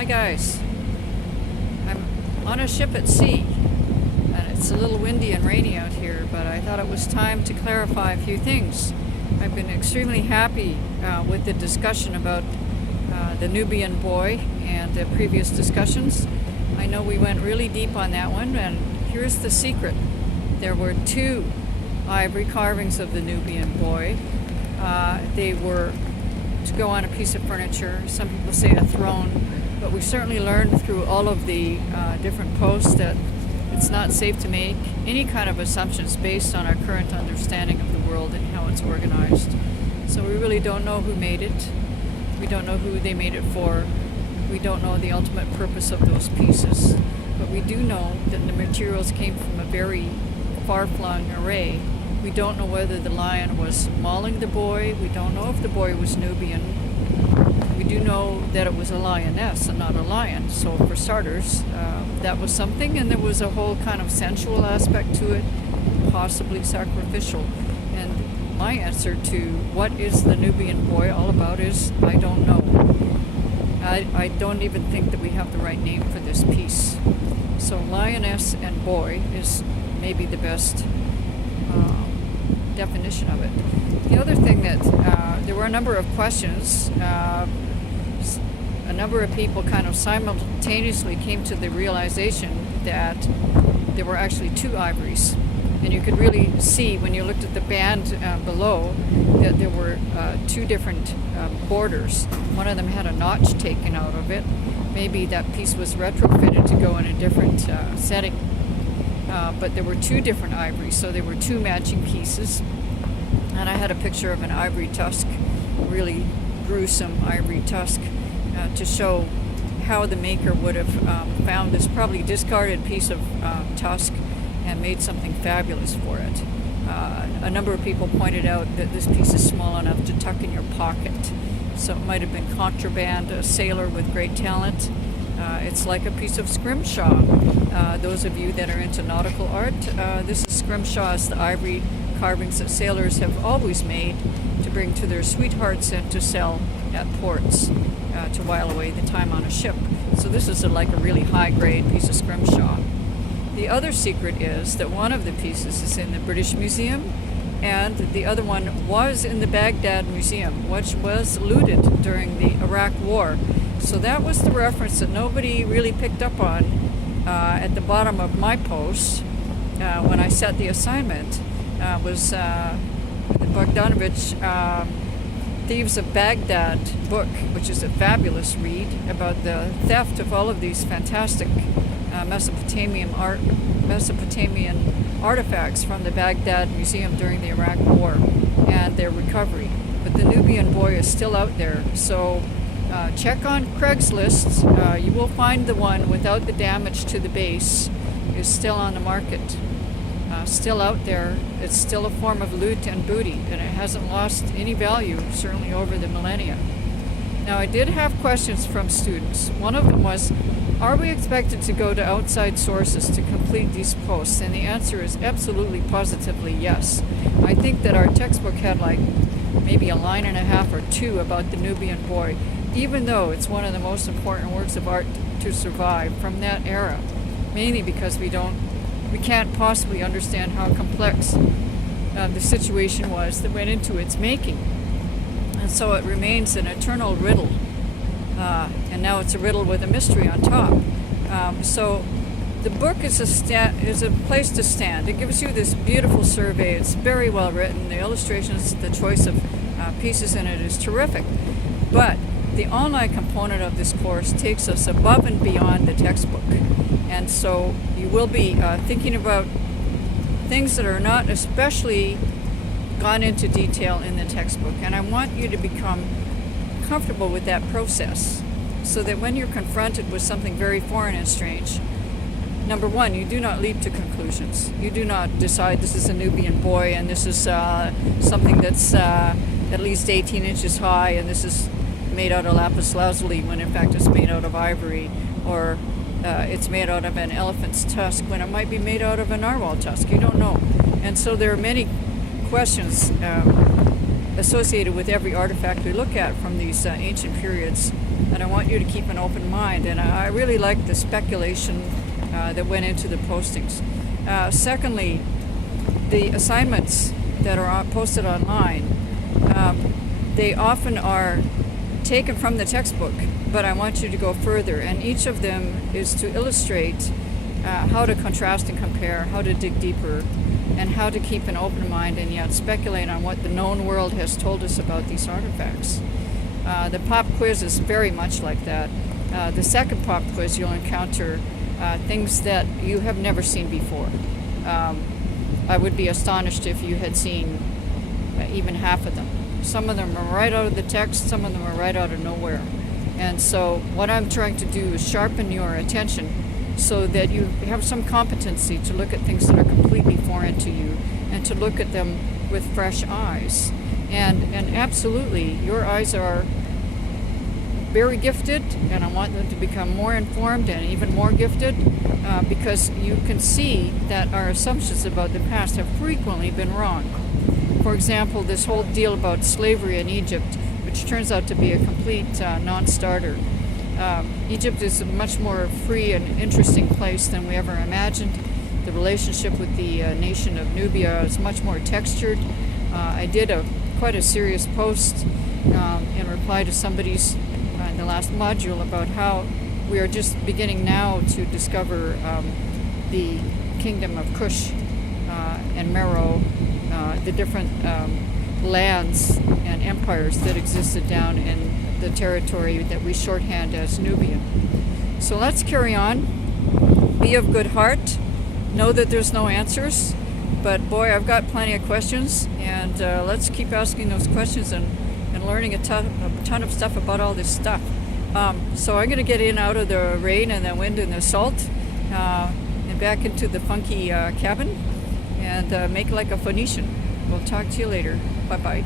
Hi guys. I'm on a ship at sea, and it's a little windy and rainy out here, but I thought it was time to clarify a few things. I've been extremely happy with the discussion about the Nubian boy and the previous discussions. I know we went really deep on that one, and here's the secret. There were two ivory carvings of the Nubian boy. They were to go on a piece of furniture. Some people say a throne, but we certainly learned through all of the different posts that it's not safe to make any kind of assumptions based on our current understanding of the world and how it's organized. So we really don't know who made it. We don't know who they made it for. We don't know the ultimate purpose of those pieces. But we do know that the materials came from a very far-flung array. We don't know whether the lion was mauling the boy. We don't know if the boy was Nubian. We do know that it was a lioness and not a lion. So for starters, that was something. And there was a whole kind of sensual aspect to it, possibly sacrificial. And my answer to what is the Nubian boy all about is I don't know. I don't even think that we have the right name for this piece. So lioness and boy is maybe the best definition of it. The other thing that there were a number of questions. A number of people kind of simultaneously came to the realization that there were actually two ivories. And you could really see when you looked at the band below that there were two different borders. One of them had a notch taken out of it. Maybe that piece was retrofitted to go in a different setting. But there were two different ivories, so there were two matching pieces. And I had a picture of an ivory tusk, really gruesome ivory tusk, to show how the maker would have found this probably discarded piece of tusk and made something fabulous for it. A number of people pointed out that this piece is small enough to tuck in your pocket. So it might have been contraband, a sailor with great talent. It's like a piece of scrimshaw. Those of you that are into nautical art, this is scrimshaw. It's the ivory carvings that sailors have always made to bring to their sweethearts and to sell at ports to while away the time on a ship. So this is like a really high-grade piece of scrimshaw. The other secret is that one of the pieces is in the British Museum, and the other one was in the Baghdad Museum, which was looted during the Iraq War. So that was the reference that nobody really picked up on at the bottom of my post when I set the assignment. Was the Bogdanovich Thieves of Baghdad book, which is a fabulous read about the theft of all of these fantastic Mesopotamian artifacts from the Baghdad Museum during the Iraq War and their recovery. But the Nubian boy is still out there, so check on Craigslist. You will find the one without the damage to the base is still on the market. Still out there. It's still a form of loot and booty, and it hasn't lost any value, certainly over the millennia. Now, I did have questions from students. One of them was, are we expected to go to outside sources to complete these posts? And the answer is absolutely, positively yes. I think that our textbook had like maybe a line and a half or two about the Nubian boy, even though it's one of the most important works of art to survive from that era, mainly because we can't possibly understand how complex the situation was that went into its making. And so it remains an eternal riddle. And now it's a riddle with a mystery on top. So the book is a place to stand. It gives you this beautiful survey. It's very well written. The illustrations, the choice of pieces in it is terrific. But the online component of this course takes us above and beyond the textbook. And so you will be thinking about things that are not especially gone into detail in the textbook. And I want you to become comfortable with that process so that when you're confronted with something very foreign and strange, number one, you do not leap to conclusions. You do not decide this is a Nubian boy and this is something that's at least 18 inches high and this is made out of lapis lazuli when in fact it's made out of ivory, or it's made out of an elephant's tusk when it might be made out of a narwhal tusk. You don't know. And so there are many questions associated with every artifact we look at from these ancient periods and I want you to keep an open mind. And I really like the speculation that went into the postings. Secondly, the assignments that are posted online, they often are taken from the textbook, but I want you to go further, and each of them is to illustrate how to contrast and compare, how to dig deeper, and how to keep an open mind and yet speculate on what the known world has told us about these artifacts. The pop quiz is very much like that. The second pop quiz, you'll encounter things that you have never seen before. I would be astonished if you had seen even half of them. Some of them are right out of the text, some of them are right out of nowhere. And so what I'm trying to do is sharpen your attention so that you have some competency to look at things that are completely foreign to you and to look at them with fresh eyes. And absolutely, your eyes are very gifted, and I want them to become more informed and even more gifted because you can see that our assumptions about the past have frequently been wrong. For example, this whole deal about slavery in Egypt, which turns out to be a complete non-starter. Egypt is a much more free and interesting place than we ever imagined. The relationship with the nation of Nubia is much more textured. I did quite a serious post in reply to somebody's in the last module about how we are just beginning now to discover the kingdom of Kush and Meroe, the different lands and empires that existed down in the territory that we shorthand as Nubia. So let's carry on. Be of good heart. Know that there's no answers, but boy, I've got plenty of questions, and let's keep asking those questions and learning a ton of stuff about all this stuff. So I'm going to get in out of the rain and the wind and the salt and back into the funky cabin and make like a Phoenician. We'll talk to you later. Bye-bye.